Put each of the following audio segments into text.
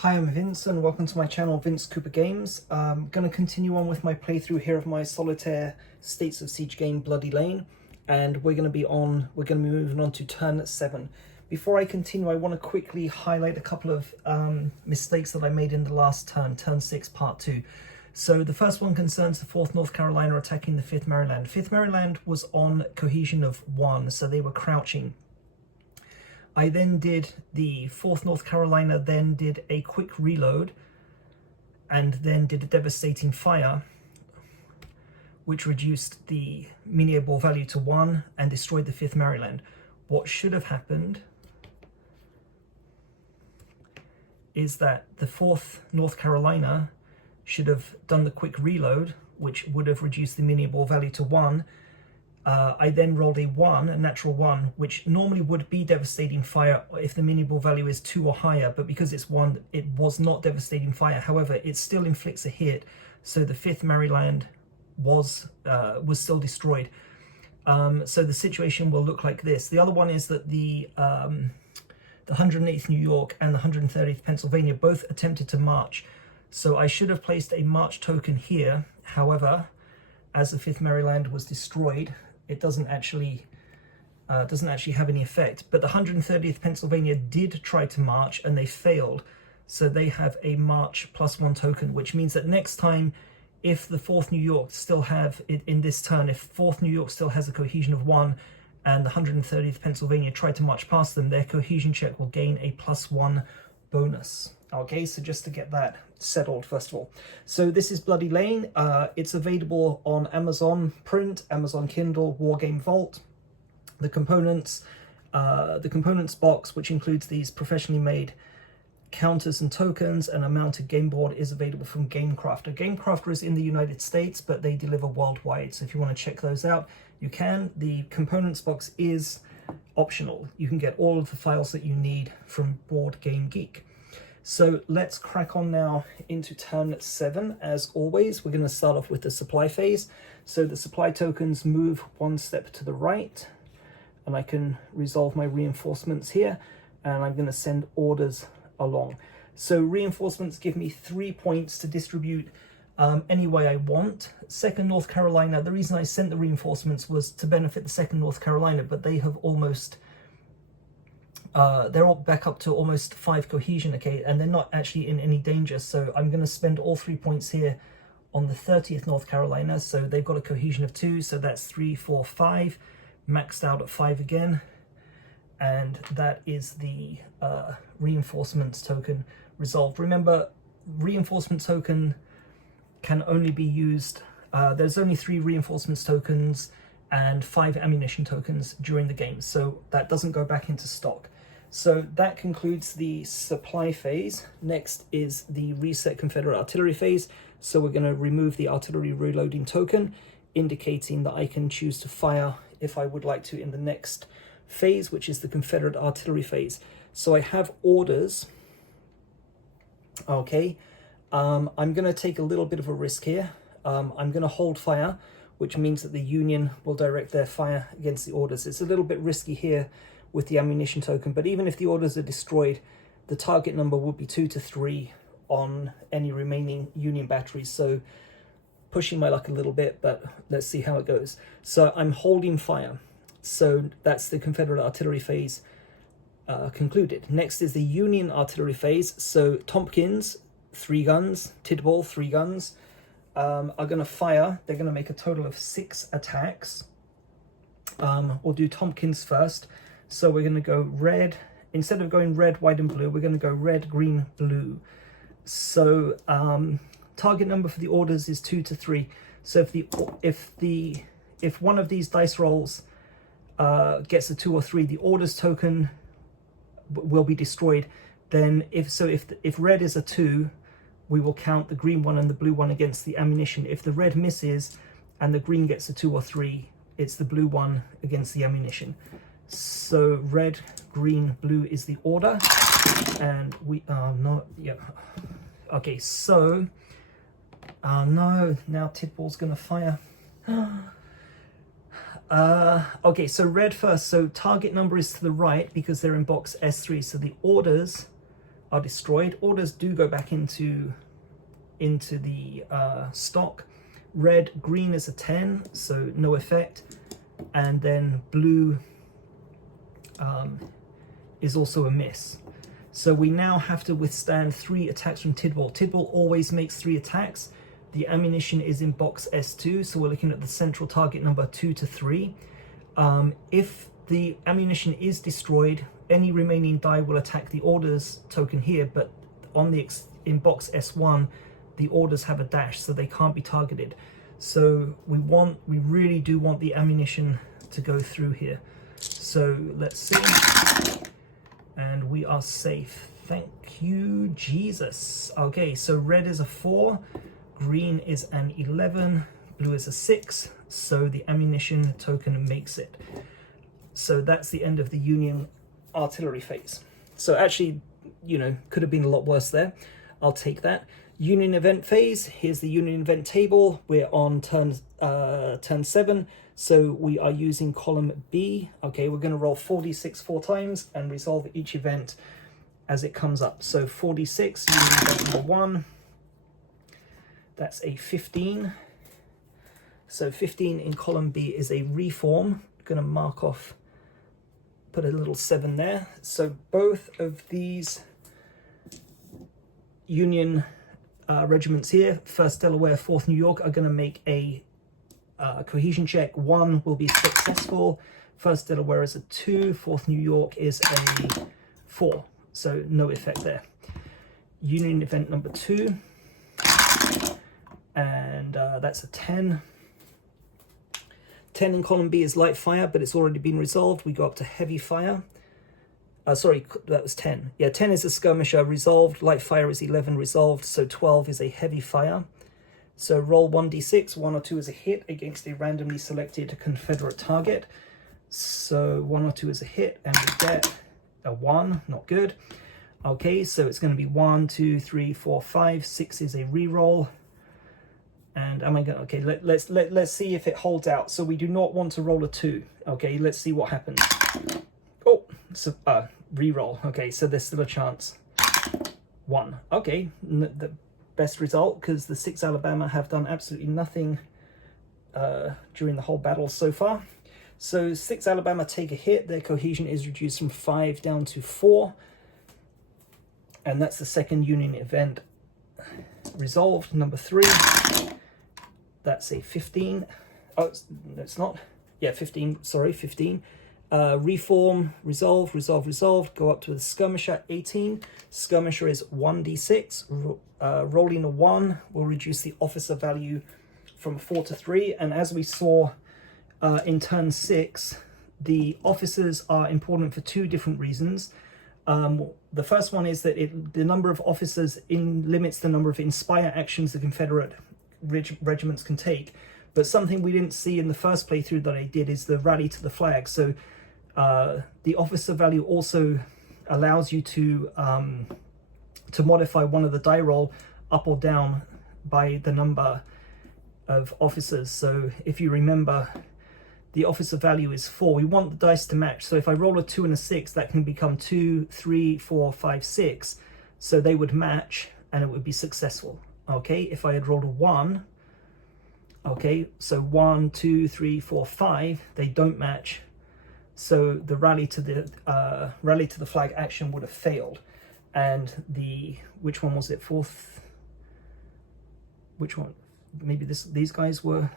Hi, I'm Vince and welcome to my channel, Vince Cooper Games. I'm going to continue on with my playthrough here of my solitaire States of Siege game, Bloody Lane, and we're going to be moving on to turn 7. Before I continue, I want to quickly highlight a couple of mistakes that I made in the last turn 6, part 2. So the first one concerns the 4th North Carolina attacking the 5th Maryland. 5th Maryland was on cohesion of 1, so they were crouching. I then did the 4th North Carolina, then did a quick reload, and then did a devastating fire, which reduced the mini ball value to 1 and destroyed the 5th Maryland. What should have happened is that the 4th North Carolina should have done the quick reload, which would have reduced the mini ball value to 1. I then rolled a natural 1, which normally would be devastating fire if the mini ball value is 2 or higher, but because it's 1, it was not devastating fire. However, it still inflicts a hit, so the 5th Maryland was still destroyed. So the situation will look like this. The other one is that the 108th New York and the 130th Pennsylvania both attempted to march. So I should have placed a march token here. However, as the 5th Maryland was destroyed, it doesn't actually have any effect. But the 130th Pennsylvania did try to march and they failed. So they have a march +1 token, which means that next time, if the 4th New York still have it in this turn, if 4th New York still has a cohesion of 1 and the 130th Pennsylvania try to march past them, their cohesion check will gain a +1 bonus. Okay, so just to get that settled first of all. So this is Bloody Lane. It's available on Amazon Print, Amazon Kindle, Wargame Vault. The components box, which includes these professionally made counters and tokens, and a mounted game board, is available from GameCrafter. GameCrafter is in the United States, but they deliver worldwide. So if you want to check those out, you can. The components box is optional. You can get all of the files that you need from Board Game Geek. So let's crack on now into turn 7. As always, we're going to start off with the supply phase. So the supply tokens move 1 step to the right, and I can resolve my reinforcements here, and I'm going to send orders along. So reinforcements give me 3 points to distribute any way I want. 2nd North Carolina, the reason I sent the reinforcements was to benefit the 2nd North Carolina, but they have almost they're all back up to almost 5 cohesion, okay, and they're not actually in any danger. So I'm going to spend all 3 points here on the 30th North Carolina. So they've got a cohesion of 2, so that's 3, 4, 5, maxed out at 5 again, and that is the reinforcements token resolved. Remember, reinforcement token can only be used, there's only 3 reinforcements tokens and 5 ammunition tokens during the game, so that doesn't go back into stock. So that concludes the supply phase. Next is the reset Confederate artillery phase. So we're going to remove the artillery reloading token, indicating that I can choose to fire if I would like to in the next phase, which is the Confederate artillery phase. So I have orders. Okay, I'm going to take a little bit of a risk here. I'm going to hold fire, which means that the Union will direct their fire against the orders. It's a little bit risky here with the ammunition token, but even if the orders are destroyed, the target number would be 2 to 3 on any remaining Union batteries. So pushing my luck a little bit, but let's see how it goes. So I'm holding fire. So that's the Confederate artillery phase concluded. Next is the Union artillery phase. So Tompkins, 3 guns, Tidball, 3 guns, are going to fire. They're going to make a total of 6 attacks. We'll do Tompkins first. So we're going to go red. Instead of going red, white, and blue, we're going to go red, green, blue. So target number for the orders is 2 to 3. So if one of these dice rolls gets a 2 or 3, the orders token will be destroyed. Then if red is a 2, we will count the green one and the blue one against the ammunition. If the red misses and the green gets a 2 or 3, it's the blue one against the ammunition. So red, green, blue is the order, and we are not, yeah. Okay, so, no, now Tidball's gonna fire. Okay, so red first. So target number is to the right because they're in box S3. So the orders are destroyed. Orders do go back into the stock. Red, green is a 10, so no effect. And then blue is also a miss. So we now have to withstand 3 attacks from Tidwell. Tidwell always makes 3 attacks. The ammunition is in box S2, so we're looking at the central target number 2 to 3. If the ammunition is destroyed, any remaining die will attack the orders token here, but in box S1, the orders have a dash, so they can't be targeted. So we really do want the ammunition to go through here. So let's see, and we are safe. Thank you, Jesus. Okay, so red is a 4, green is an 11, blue is a 6, so the ammunition token makes it. So that's the end of the Union artillery phase. So actually, you know, could have been a lot worse there. I'll take that. Union event phase. Here's the Union event table. We're on turn 7, so we are using column B. Okay, we're going to roll 4d6 4 times and resolve each event as it comes up. So 4d6, Union event number 1. That's a 15. So 15 in column B is a reform. I'm going to mark off, put a little 7 there. So both of these Union regiments here, 1st Delaware, 4th New York, are going to make a cohesion check. 1 will be successful. 1st Delaware is a 2, 4th New York is a 4, so no effect there. Union event number 2, and that's a 10. 10 in column B is light fire, but it's already been resolved. We go up to heavy fire. Sorry, that was 10. Yeah, 10 is a skirmisher, resolved. Light fire is 11, resolved. So 12 is a heavy fire. So roll 1d6. 1 or 2 is a hit against a randomly selected Confederate target. So 1 or 2 is a hit, and we get a 1. Not good. Okay, so it's going to be 1, 2, 3, 4, 5. 6 is a reroll. And am I going? Okay, let's see if it holds out. So we do not want to roll a 2. Okay, let's see what happens. Oh, so reroll. Okay, so there's still a chance. 1. Okay, the best result, because the 6 Alabama have done absolutely nothing during the whole battle so far. So 6 Alabama take a hit. Their cohesion is reduced from 5 down to 4, and that's the second Union event resolved. Number 3. That's a 15. Oh, no, it's not. Yeah, 15. Sorry, 15. Reform, resolve, resolved. Go up to the skirmisher, 18. Skirmisher is 1d6. Rolling a 1 will reduce the officer value from 4 to 3. And as we saw in turn 6, the officers are important for 2 different reasons. The first one is that the number of officers limits the number of inspire actions the Confederate regiments can take. But something we didn't see in the first playthrough that I did is the rally to the flag. So the officer value also allows you to modify one of the die roll up or down by the number of officers. So if you remember, the officer value is 4. We want the dice to match. So if I roll a 2 and a 6, that can become 2, 3, 4, 5, 6. So they would match and it would be successful. Okay, if I had rolled a 1, okay, so 1, 2, 3, 4, 5, they don't match. So the rally to the flag action would have failed. And which one was it? 4th? Which one? Maybe these guys were,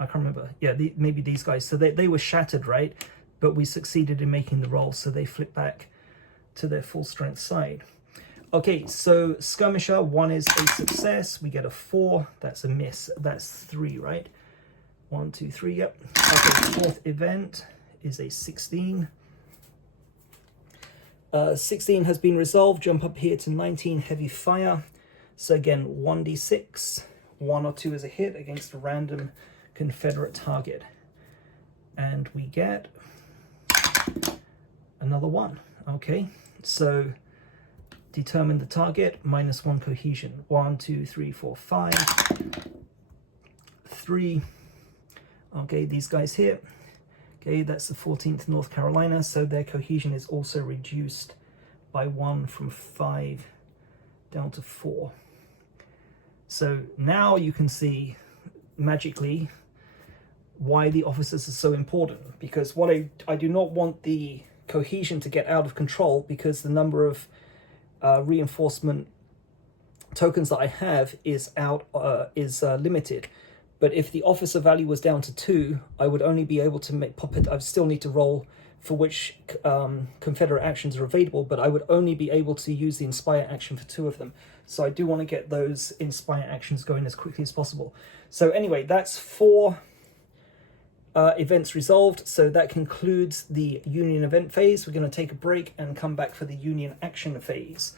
I can't remember. Yeah, maybe these guys. So they were shattered, right? But we succeeded in making the roll, so they flip back to their full strength side. Okay, so skirmisher, 1 is a success. We get a 4. That's a miss. That's 3, right? 1, 2, 3. Yep. Okay, 4th event is a 16. 16 has been resolved. Jump up here to 19, heavy fire. So again, 1d6. 1 or 2 is a hit against a random Confederate target. And we get another 1. Okay, so determine the target, -1 cohesion. 1, 2, 3, 4, 5. 3. Okay, these guys here. Okay, that's the 14th North Carolina, so their cohesion is also reduced by 1 from 5 down to 4. So now you can see magically why the officers are so important, because what I do not want the cohesion to get out of control, because the number of reinforcement tokens that I have is limited. But if the officer value was down to 2, I would only be able to pop it. I still need to roll for which Confederate actions are available, but I would only be able to use the Inspire action for 2 of them. So I do want to get those Inspire actions going as quickly as possible. So anyway, that's 4 events resolved. So that concludes the Union event phase. We're going to take a break and come back for the Union action phase.